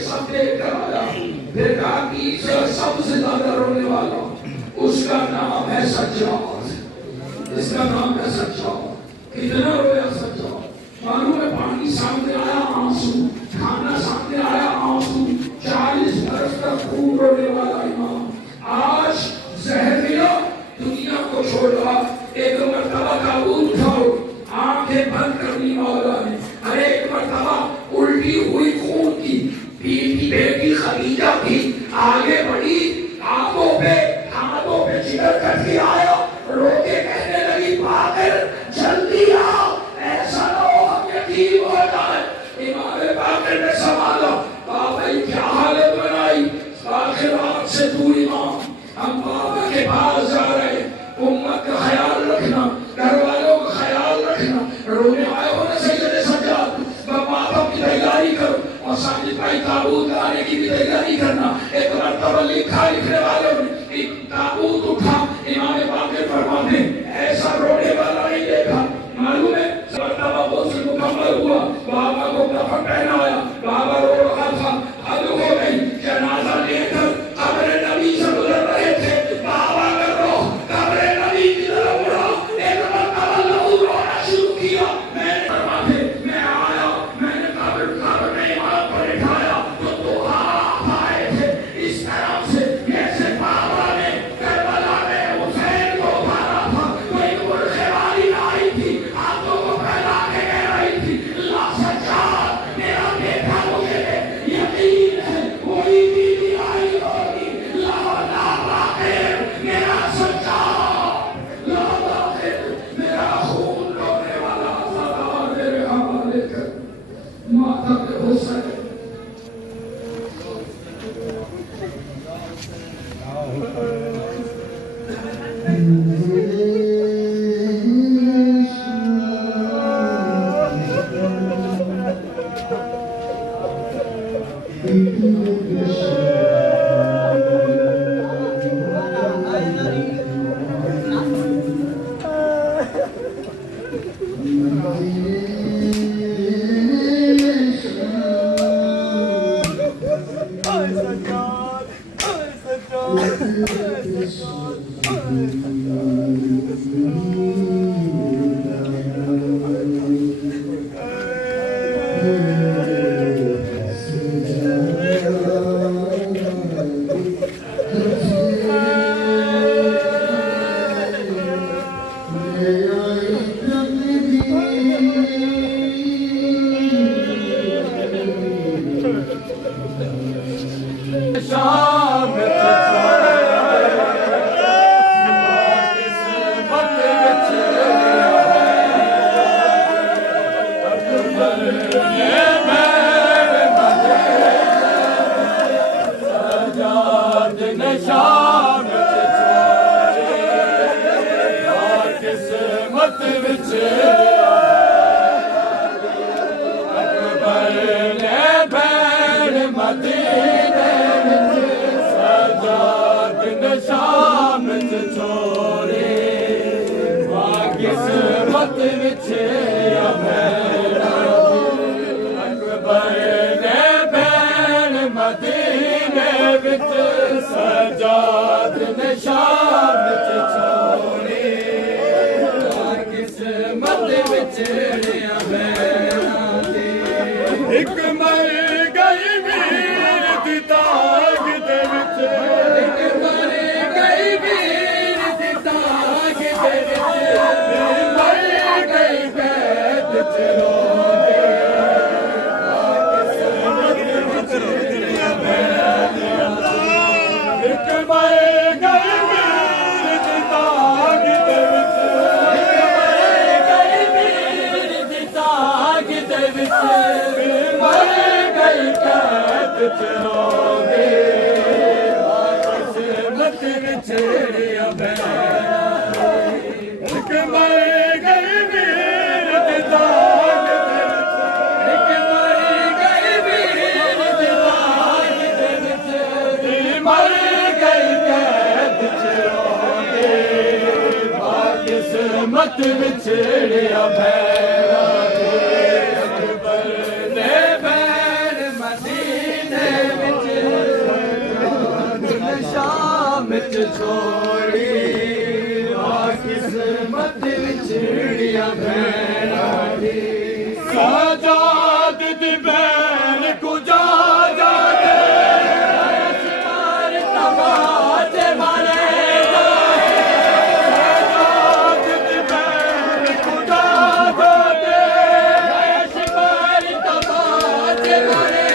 सब देख कर आया, फिर कहा कि सबसे ज्यादा रोने वाला उसका नाम है सज्जाद, इसका नाम है सज्जाद। कितना रोया सज्जाद, मालूम है? पानी सामने आया आंसू, खाना सामने आया आंसू, 40 बरस तक खून रोने वाला इमाम आज जहर मिला, दुनिया को छोड़ रहा। एक मरतबा काबूल उठाओ, आंखें बंद करनी मौला ने। अरे एक मरतबा उल्टी हुई खून की बीवी बेटी खदीजा भी आगे बढ़ी, हाथों पे जिगर करके आया, रोके कहने लगी पागल जल्दी आओ, ऐसा ना हो हम यतीम हो जाए। इमाम बाकर ने संभाला, बाबा क्या हालत बनाई, आखिर आपसे तू इमाम, हम बाबा के पास जा रहे, उम्मत का ख्याल रखना, घर वालों का ख्याल रखना, रोने आए हो ना सैयद सज्जाद, बाबा की तैयारी करो और साजिद भाई ताबूत लाने की भी तैयारी करना। एक मरतबा लिखा लिखने वालों ने ताबूत उठा, इमाम बाकर फरमाते ऐसा रोने वाला नहीं देखा। मालूम है मरतबा गुस्ल मुकम्मल हुआ, बाबा को कफन पहनाया, बाबा रो रहा था, हद हो गई, जनाजा लेकर कब्र नबी से गुजर रहे थे, बाबा का रोह कब्र नबी की तरफ उड़ा, एक मरतबा लहू रोना शुरू किया। मैंने फरमाते मैं आया, मैंने कब्र में इमाम को बिठाया तो हाथ आए थे इस तरफ से, जैसे बाबा ने करबला में हुसैन को मारा था, कोई बुरखे वाली आई थी, हाथों को फैला के कह रही थी ला सज्जाद मेरा बेटा मुझे यकीन है कोई बीवी आई होगी, ला बाकर मेरा सज्जाद, ला बाकर मेरा खून रोने वाला सदा मेरे हवाले कर, माता पे हुसैन। मत बिछड़िया भैरा अकबर ने छोड़ी किस्मत विछड़िया भैणा दी साजाद दी भैन को जा जा दे तमाचे मारे साजाद दी भैन को जा जा दे तमाचे मारे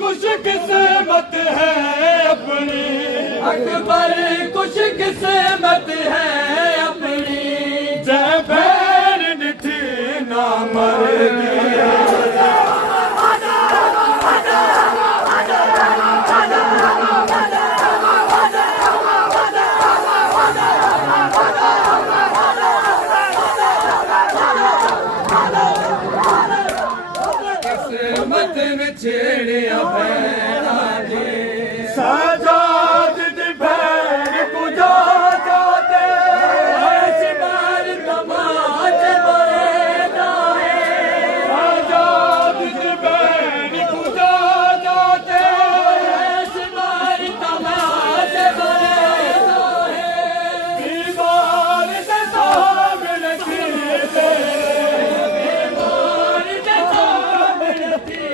कुछ किस्मत है अपनी अकबर कुछ किस्मत है अपनी जय भैन निठी ना मर दिया छेड़िया भैणा दे साजाद दी भैन को जा जा दे मार तमाच मरे दाए साजाद दी भैन को जा जा दे मार तमाच मरे दाए बीमार दे सामने थी बीमार दे सामने थी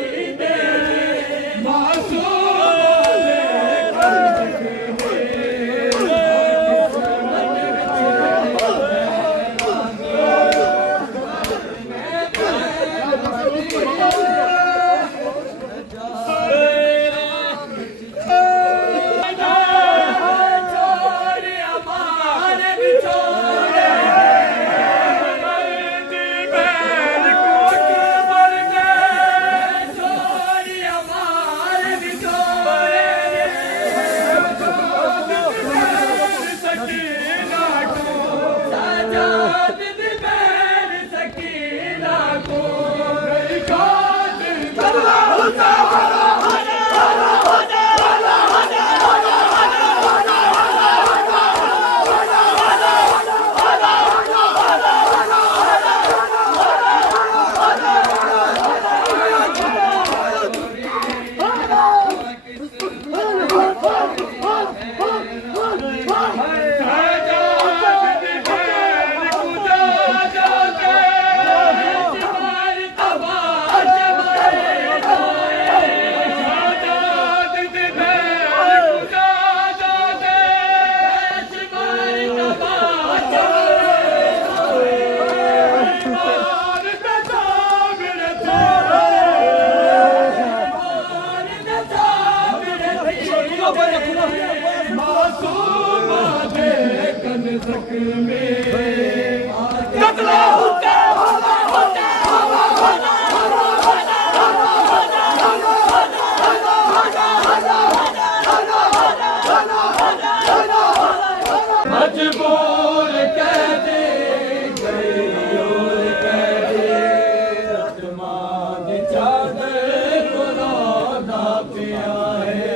मजबूर कह दे चादर खुदा ना पिया है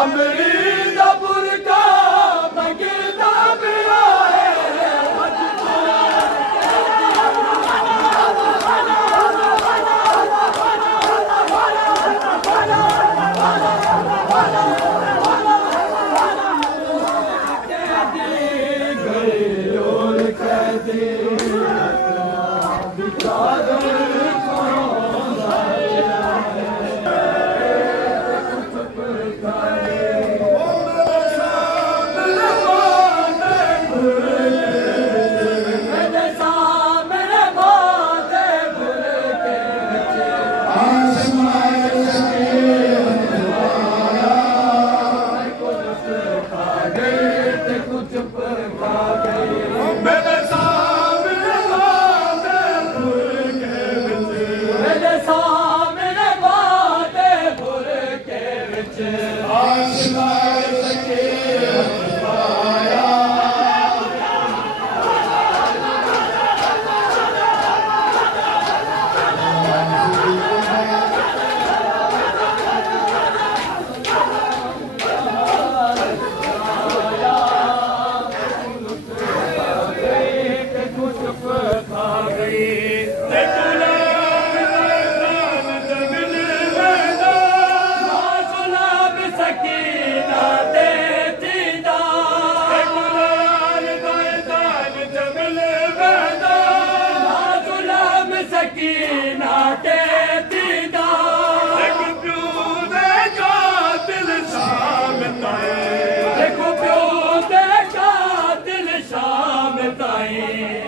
अमरी दा बुरका मंगदा पिया है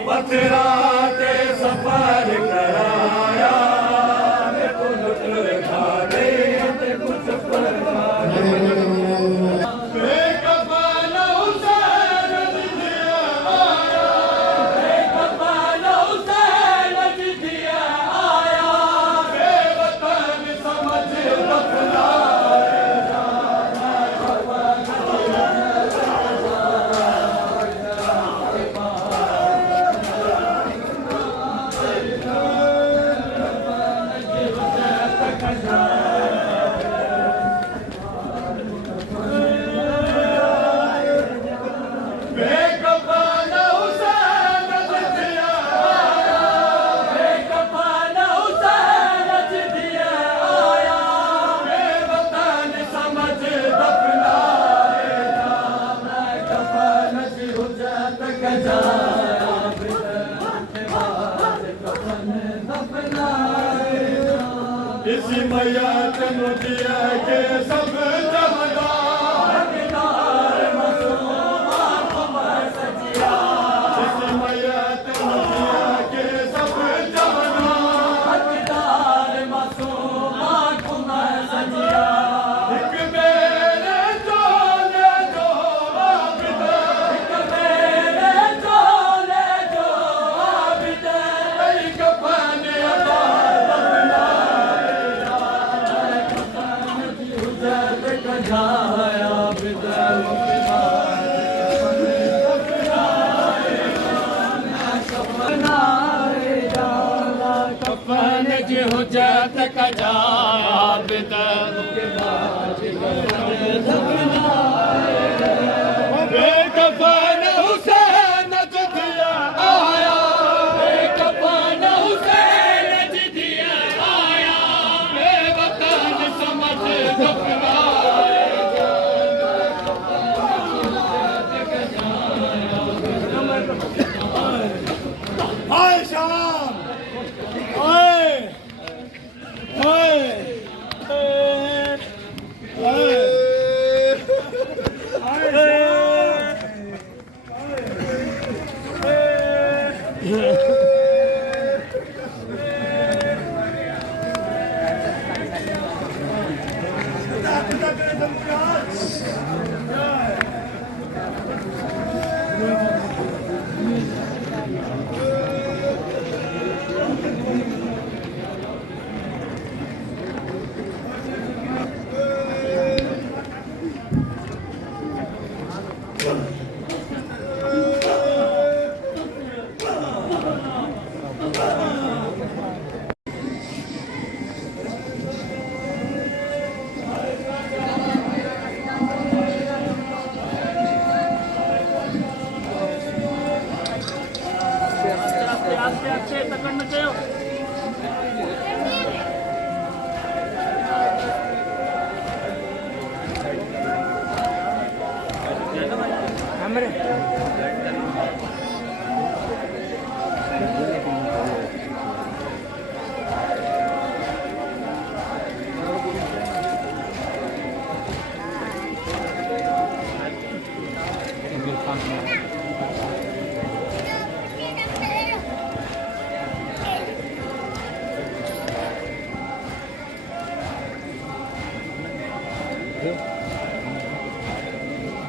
पथरा ते सफर कराया खा गए ते कुछ पर खा बेकफन हुसैन जिदिया आया बेकफन हुसैन जिदिया आया बेवतन समझ दफनाए इसी मैया तेनू दिया के सब जमदा हकदार मसूम कमर सजिया इसी मैया तेनू दिया के सब जमदा हकदार मसूम कमर सजिया एक मेरे चोले जो आबिद एक मेरे चोले जो आबिद एक पाने कफन जी हुज्जत कजा बेकफन हुसैन जिदिया आया बेकफन हुसैन जिदिया आया बेवतन समझ दफनाए हाय शाम हाय हाय ਅਮਰ Yeah.